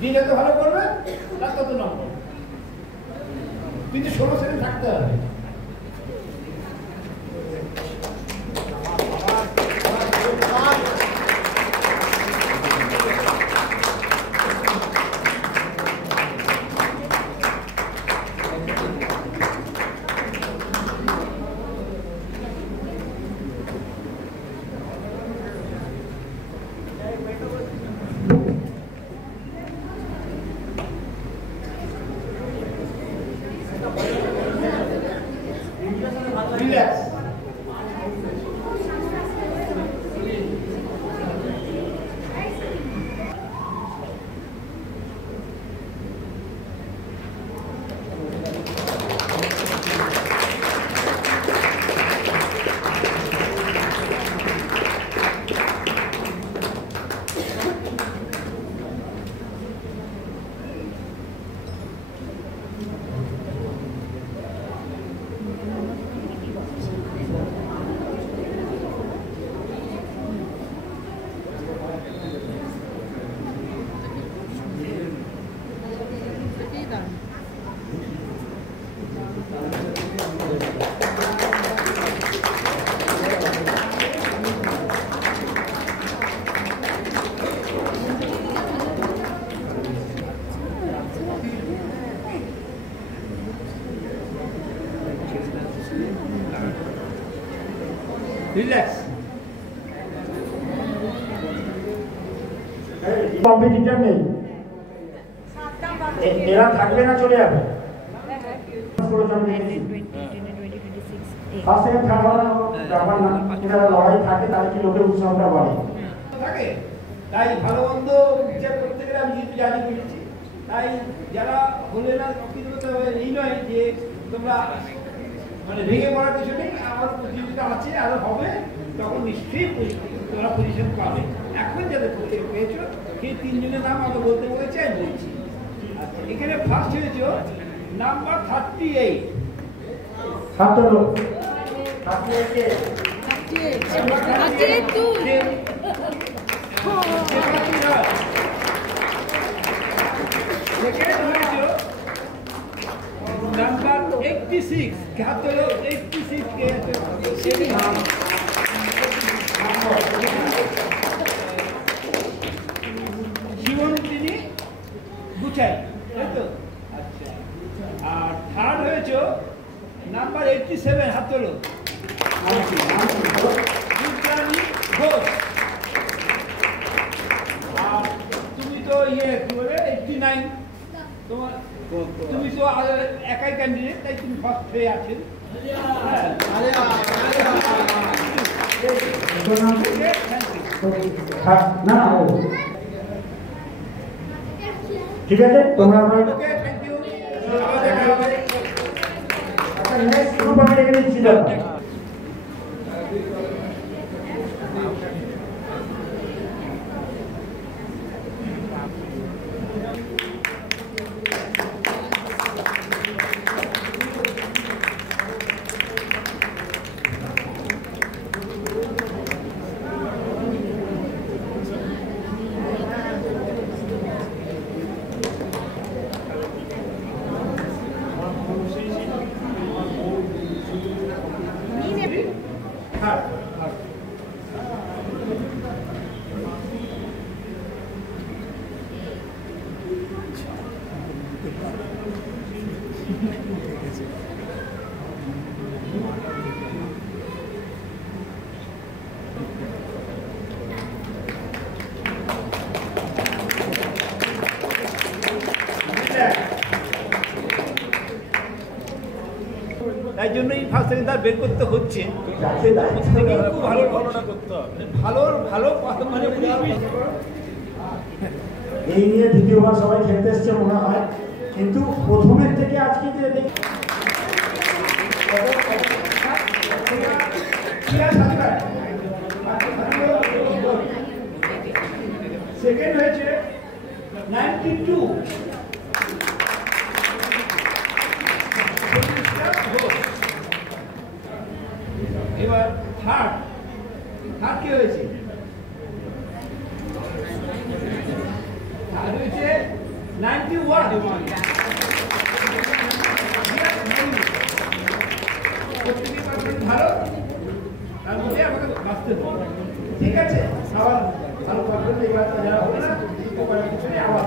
যে যত ভালো করবে তার তত নম্বর, কিন্তু 16 সেকেন্ড থাকতে হবে। Relax. Relax. কম্পিটিটর নেই, এরা থাকবে না, চলে যাবে। ফার্স্ট সেকেন্ড থার্ড হওয়ার ব্যাপার না, এরা লড়াই থাকে, তাহলে কি লোকের উৎসাহটা বাড়ে থাকে। তাই ভালো মন্দ বিচার করতে গেলে আমি যেহেতু জানি বলেছি, তাই যারা হলে না অকৃতজ্ঞতা এই নয় যে তোমরা মানে ভেঙে পড়ার কিছু নেই, আমার প্রতিযোগিতা আছে আরো হবে, তখন নিশ্চয়ই তোমরা পজিশন পাবে। এখন যাদের পেয়েছো সেই 3 জনের নাম আমাকে বলতে বলেছে, আমি বলছি। আচ্ছা, এখানে ফার্স্ট হয়েছে নাম্বার 38। সেকেন্ড হয়েছে নাম্বার 86। হাত হলো 86 কে আছে জীবন তিনি গুছাই, তাই তো? আচ্ছা, আর থার্ড হয়েছে নাম্বার 87। হাত হলো ঘোষ। আর তুমি তো কি বলে 89, তোমার তুমি তো একাই ক্যান্ডিডেট, তাই তুমি ফার্স্ট হয়ে আছেন। ঠিক আছে, তোমরা নেক্সট গ্রুপ আমি রেখে দিচ্ছি। তাই জন্যই ফার্স্ট সেকেন্ড বের করতে হচ্ছে। খুব ভালো গণনা করতে হবে, ভালো ভালো মানে এই নিয়ে দ্বিতীয়বার সবাই খেলতে এসছে মনে হয়, কিন্তু প্রথমের থেকে আজকে যে সেকেন্ড হয়েছে 92। এবার থার্ড কি হয়েছে? থার্ড হয়েছে 91 প্রত্যেকের পারফরমেন্স ভালো, তার মধ্যে আমাকে বাঁচতে হবে। ঠিক আছে, আবার ভালো পারফরমেন্স এবার যারা হবে না, ওপরে পিছনে আবার